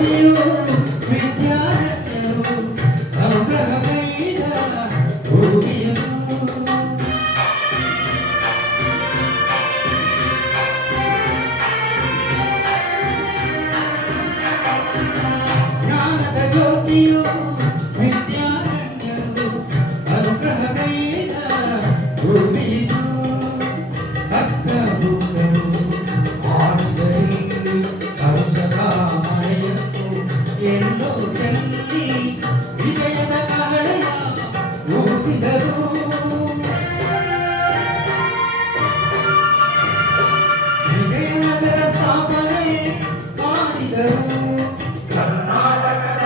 ಜ್ಯೋತಿಯು ವಿದ್ಯಾರಣ್ಯರು ಅನುಗ್ರಹಗೈದ ಭೂಮಿಯು ಜ್ಞಾನದ ಜ್ಯೋತಿಯು ವಿದ್ಯಾರಣ್ಯರು ಅನುಗ್ರಹಗೈದ ಭೂಮಿಯು ಅಕ್ಕ ಭೂಕರು ಆಡಿದರಲ್ಲಿ ಔಷಧಾಮಳೆಯತ್ತು ಎಲ್ಲೋ ಚೆಲ್ಲಿ ವಿಜಯದ ಕಹಳೆಯ ಊದಿದರು ವಿಜಯನಗರ ಸ್ಥಾಪನೆ ಮಾಡಿದರು ಕರ್ನಾಟಕದ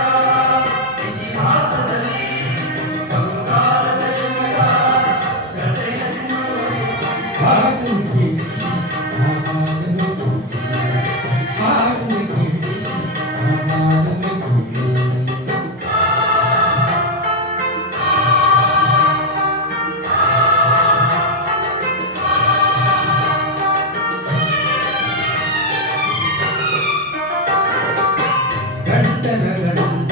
ಇತಿಹಾಸದಲ್ಲಿ ಬಂಗಾಳದ ಯುಗದ ಕಥೆಯನ್ನು ಹಾಡು ಕೇಳಿ ಹಾಡು ಕೇಳಿ ಗಂಡನ